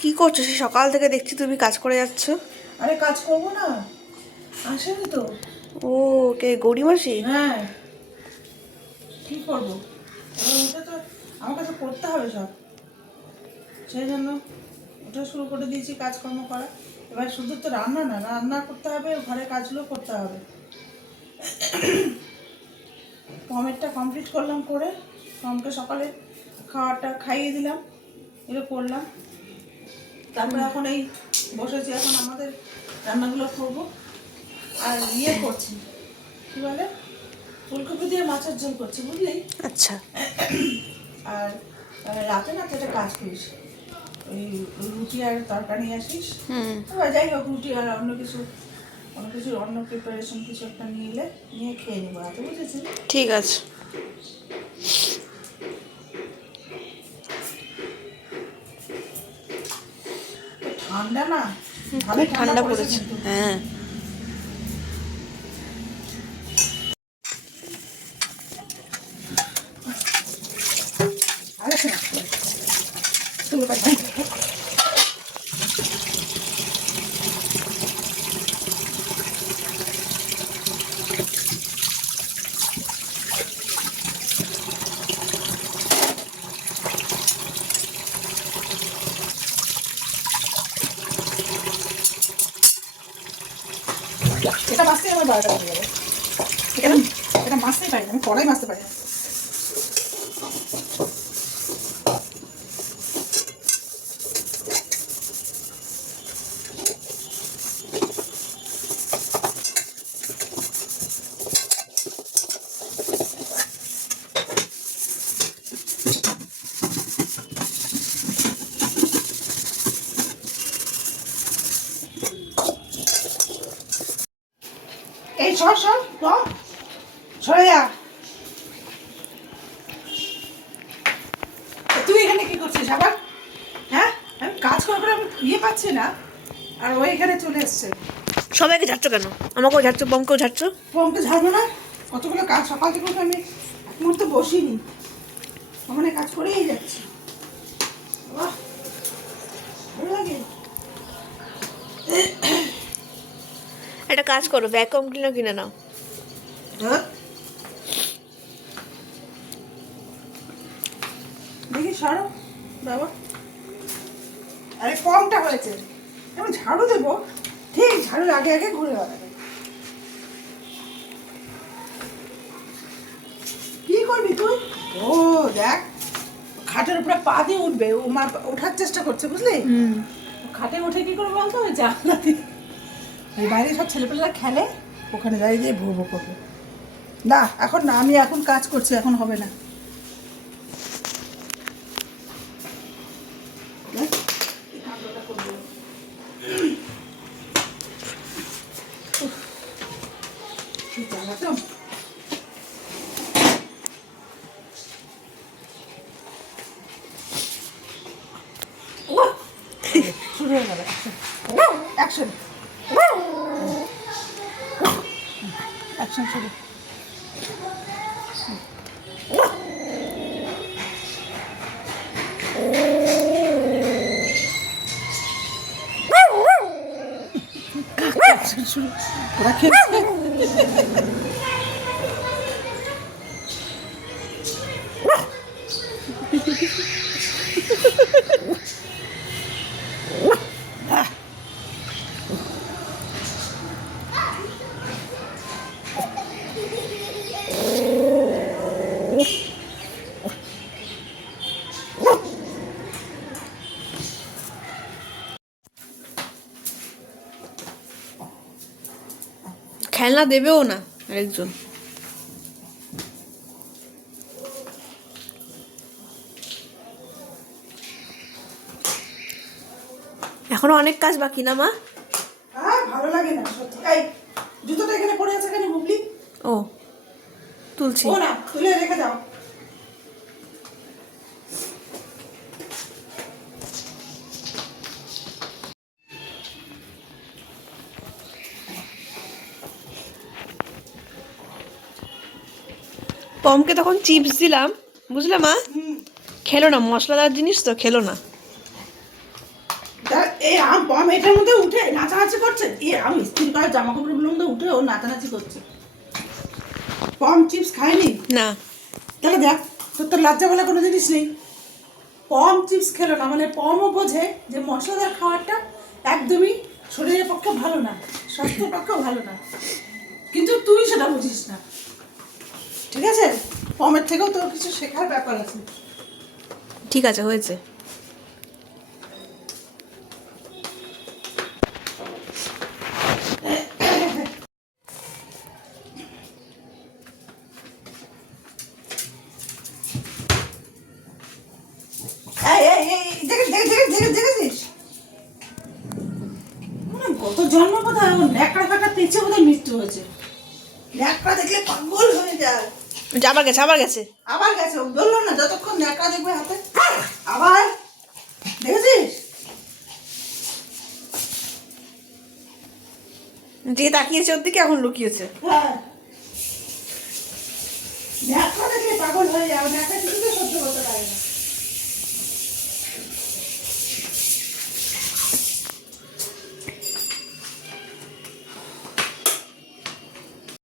কি করছ? সে সকাল থেকে দেখছি তুমি কাজ করে যাচ্ছ। আরে কাজ করব না। আসেনি তো। ও কে গৌরীমাসি? হ্যাঁ। কি করব? ওটা তো আমাকে তো করতে হবে সব। সেই জন্য ওটা শুরু করে দিয়েছি কাজকর্ম করা। এবার শুধু তো রান্না না রান্না করতে হবে ঘরের কাজগুলো করতে হবে। পমেরটা কমপ্লিট করলাম করে পমকে সকালে খাওয়াটা খাইয়ে দিলাম এগুলো করলাম। তারপরে এখন এই বসেছি এখন আমাদের রান্নাগুলো করব। আর ইয়ে করছি কি বলে? ফুলকপি দিয়ে মাছের ঝোল করছি বুঝলি? আচ্ছা। আর রাতে না তো একটা কাজ করিস ওই রুটি আর তরকারি নিয়ে আসিস। যাই হোক রুটি আর অন্য কিছু অন্য কিছু অন্য প্রিপারেশন কিছু একটা নিয়ে এলে নিয়ে খেয়ে নেব রাতে বুঝেছিস? ঠিক আছে। ঠান্ডা না? খুব ঠান্ডা পড়েছে। হ্যাঁ আর আছে না তুলো পাই ভাই। এটা মাছতে আমার বারোটা বেজে যাবে এটা এটা মাছতেই পারি আমি কড়াই মাছতে পারি না। সর সর সর যা। তুই এখানে কি করছিস আবার? হ্যাঁ? আমি কাজ করে করে আমি ইয়ে পাচ্ছি না। আর ও এখানে চলে এসছে। সবাইকে ঝাড়ছো কেন? আমাকেও ঝাড়ছো বমকেও ঝাড়ছো? ফোনকে ঝাড়বো না। কতগুলো কাজ সকাল থেকে আমি এক মুহূর্তে বসিনি। ওখানে কাজ করেই যাচ্ছি। বাহ ভালো লাগে। একটা কাজ করো ভ্যাকুয়াম ক্লিনার কিনে নাও। ধর। দেখি সারো বাবা। আরে কমটা হয়েছে। আমি ঝাড়ু দেবো। ঠিক ঝাড়ুর আগে আগে ঘুরে বেড়াবে কি করবি তুই? ও দেখ খাটের উপরে পা দিয়ে উঠবে। ও মা ওঠার চেষ্টা করছে বুঝলি? খাটে উঠে কি করে বলতো? ওই জানলা দিয়ে। এই বাইরে সব ছেলেপেলেরা খেলে ওখানে দাঁড়িয়ে দিয়ে ভো ভো করবে। না এখন না আমি এখন কাজ করছি এখন হবে না। শুরু হয়ে গেল অ্যাকশন অ্যাকশন শুরু অ্যাকশন শুরু ওরা খেলছে খেলনা দেবেও না একজন এখনও অনেক কাজ বাকি না মা? ভালো লাগে না সত্যি জুতোটা এখানে পড়ে আছে কেন বুবলি ও তুলছি। ও না তুলে রেখে দাও। পমকে তখন চিপস দিলাম। বুঝলে মা? খেলো না মশলাদার জিনিস তো খেলো না। এই আম পম এটার মধ্যে উঠে নাচানাচি করছে। এ আমি স্ত্রী করা জামা কাপড়গুলোর মধ্যে উঠে ও নাচানাচি করছে। পম চিপস খায়নি? না। তাহলে দেখ তোর তো লজ্জা বলে কোনো জিনিস নেই। পম চিপস খেলো না মানে পমও বোঝে যে মশলাদার খাবারটা একদমই শরীরের পক্ষে ভালো না স্বাস্থ্যের পক্ষেও ভালো না। কিন্তু তুই সেটা বুঝিস না। পমের থেকেও তোর কিছু শেখার ব্যাপার আছে। ঠিক আছে হয়েছে। এই এই এই দেখে দেখে দেখে দেখে দেখেছিস মানে গত জন্ম বোধ হয় ন্যাকড়া কাটা পেঁচে বোধ মৃত্যু হয়েছে। ন্যাকড়া দেখলে পাগল হয়ে যায়। আবার গেছে আবার গেছে। আবার গেছে বলল না যতক্ষণ একা দেখবে হাতে। আবার? দেখেছিস? যে তাকিয়েছে ওর দিকে এখন লুকিয়েছে। হ্যাঁ। দেখা দেখে পাগল হয়ে যাবে ন্যাকড়া